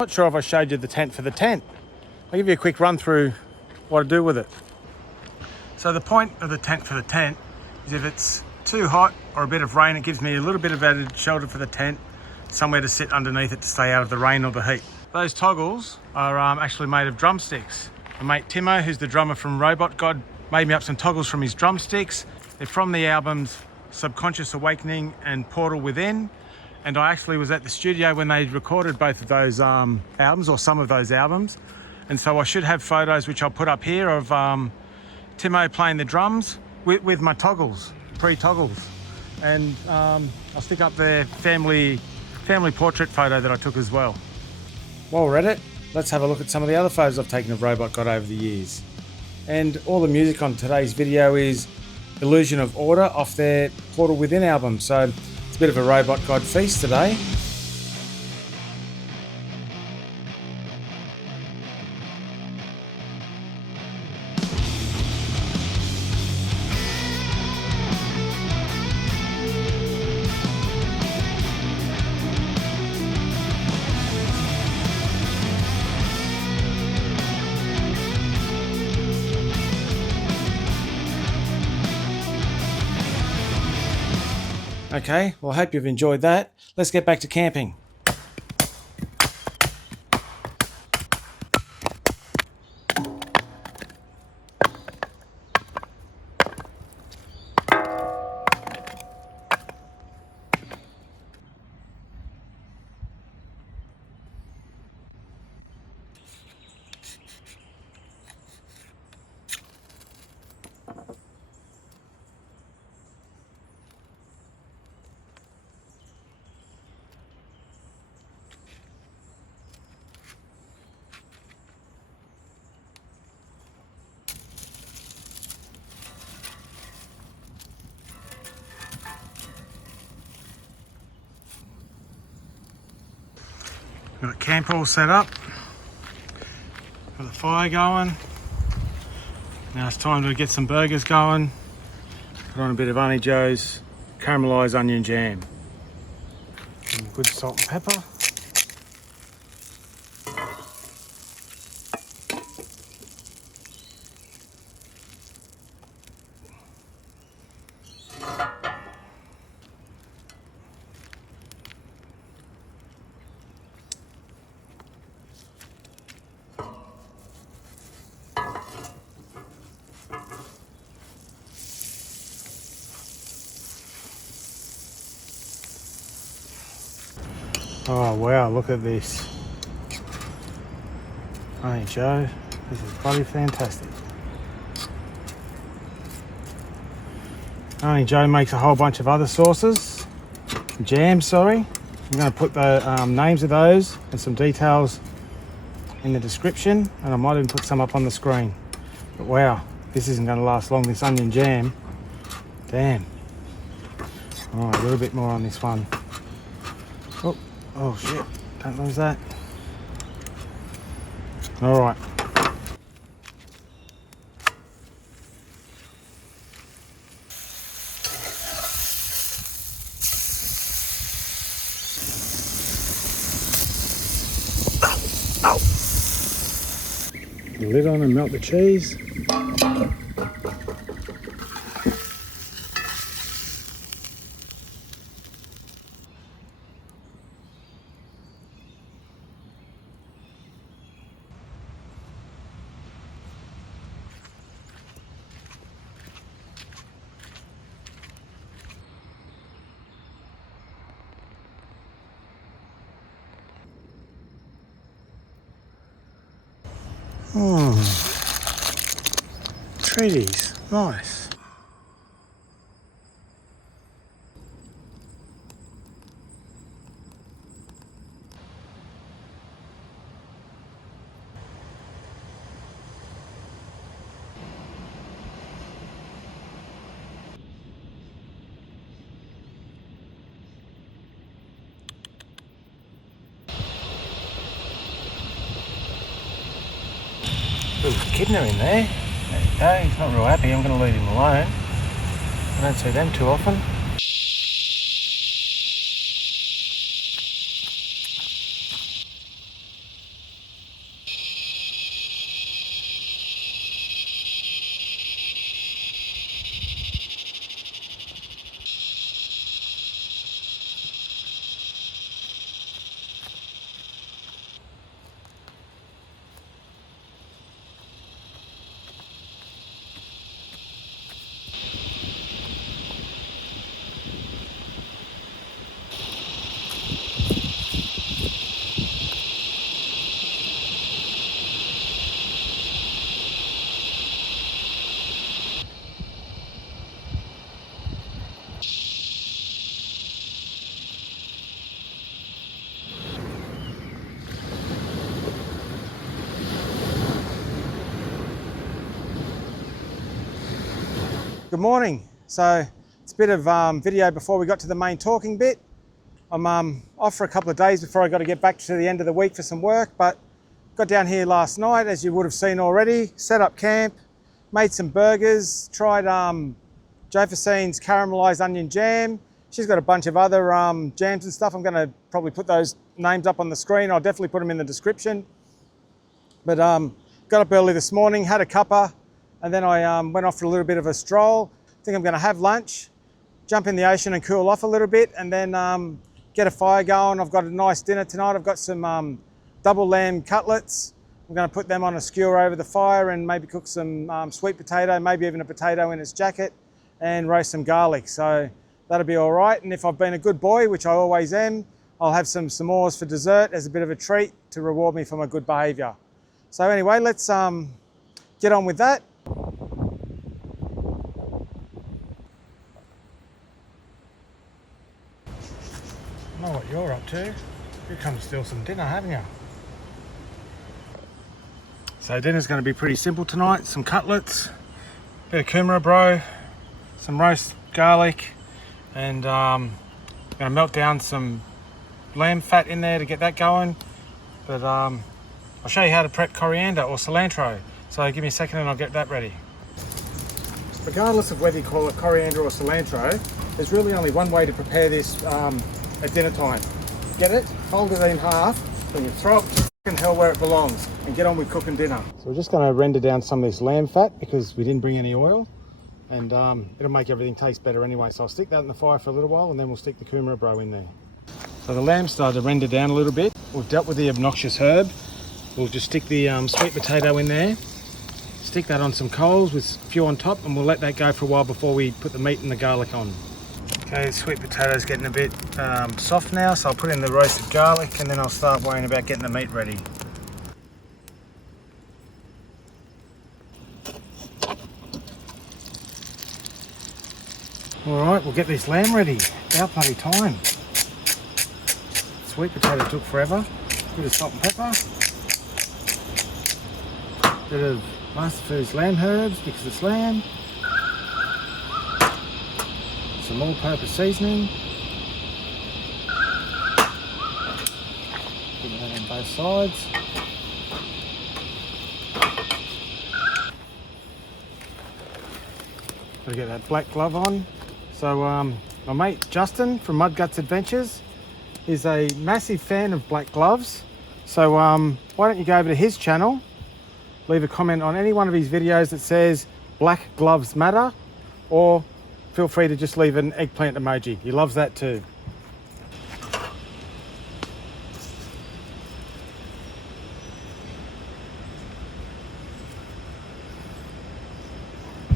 Not sure if I showed you the tent for the tent. I'll give you a quick run through what I do with it. So the point of the tent for the tent is if it's too hot or a bit of rain, it gives me a little bit of added shelter for the tent, somewhere to sit underneath it to stay out of the rain or the heat. Those toggles are actually made of drumsticks. My mate Timo, who's the drummer from Robot God, made me up some toggles from his drumsticks. They're from the albums Subconscious Awakening and Portal Within. And I actually was at the studio when they recorded both of those albums, or some of those albums. And so I should have photos, which I'll put up here, of Timo playing the drums with my toggles, pre-toggles. And I'll stick up their family portrait photo that I took as well. While we're at it, let's have a look at some of the other photos I've taken of Robot God over the years. And all the music on today's video is Illusion of Order off their Portal Within album. So it's a bit of a Robot God feast today. Okay, well I hope you've enjoyed that. Let's get back to camping. Got the camp all set up, got the fire going. Now it's time to get some burgers going. Put on a bit of Auntie Joe's Caramelised Onion Jam. Some good salt and pepper. Oh wow, look at this. Auntie Joe, this is bloody fantastic. Auntie Joe makes a whole bunch of other sauces, jams, sorry. I'm going to put the names of those and some details in the description, and I might even put some up on the screen. But wow, this isn't going to last long, this onion jam. Damn. Alright, a little bit more on this one. Oh shit, don't lose that. Alright. Ow. The lid on and melt the cheese. Treaties, nice. Little echidna in there. There you go, he's not real happy. I'm going to leave him alone. I don't see them too often. Good morning. So it's a bit of video before we got to the main talking bit. I'm off for a couple of days before I got to get back to the end of the week for some work, but got down here last night, as you would have seen already, set up camp, made some burgers, tried Joseph's Caramelised Onion Jam. She's got a bunch of other jams and stuff. I'm going to probably put those names up on the screen. I'll definitely put them in the description. But got up early this morning, had a cuppa, and then I went off for a little bit of a stroll. I think I'm going to have lunch, jump in the ocean and cool off a little bit, and then get a fire going. I've got a nice dinner tonight. I've got some double lamb cutlets. I'm going to put them on a skewer over the fire and maybe cook some sweet potato, maybe even a potato in its jacket, and roast some garlic. So that'll be all right. And if I've been a good boy, which I always am, I'll have some s'mores for dessert as a bit of a treat to reward me for my good behaviour. So anyway, let's get on with that. I know what you're up to. You've come to steal some dinner, haven't you? So dinner's going to be pretty simple tonight. Some cutlets, bit of kumara bro, some roast garlic, and I'm going to melt down some lamb fat in there to get that going. But I'll show you how to prep coriander or cilantro. So give me a second and I'll get that ready. Regardless of whether you call it coriander or cilantro, there's really only one way to prepare this at dinner time. Get it? Fold it in half, and you throw it to hell where it belongs and get on with cooking dinner. So we're just going to render down some of this lamb fat because we didn't bring any oil, and it'll make everything taste better anyway. So I'll stick that in the fire for a little while and then we'll stick the kumara bro in there. So the lamb started to render down a little bit. We've dealt with the obnoxious herb. We'll just stick the sweet potato in there, stick that on some coals with a few on top, and we'll let that go for a while before we put the meat and the garlic on. Okay, the sweet potato's getting a bit soft now, so I'll put in the roasted garlic and then I'll start worrying about getting the meat ready. Alright, we'll get this lamb ready. About bloody time. Sweet potato took forever. Bit of salt and pepper. Bit of Master Foods lamb herbs because it's lamb. Some all-purpose seasoning. Put that on both sides. Gotta get that black glove on. So my mate Justin from Mud Guts Adventures is a massive fan of black gloves. So why don't you go over to his channel, leave a comment on any one of his videos that says black gloves matter, or feel free to just leave an eggplant emoji. He loves that too.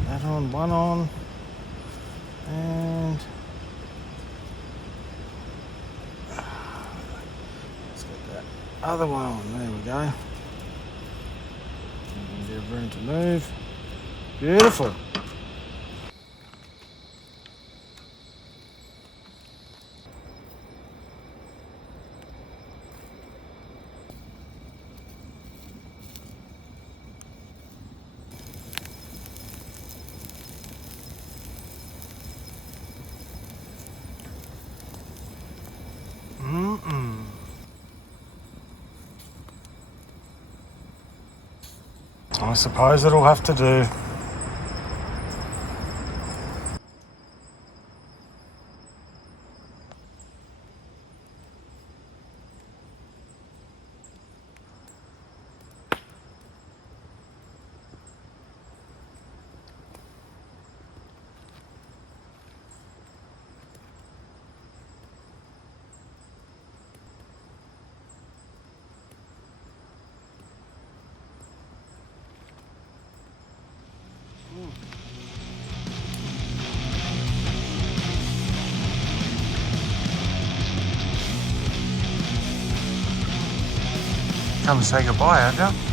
That on, one on, and let's get that other one on. There we go. Bit of room to move. Beautiful. I suppose it'll have to do. Come and say goodbye, have you?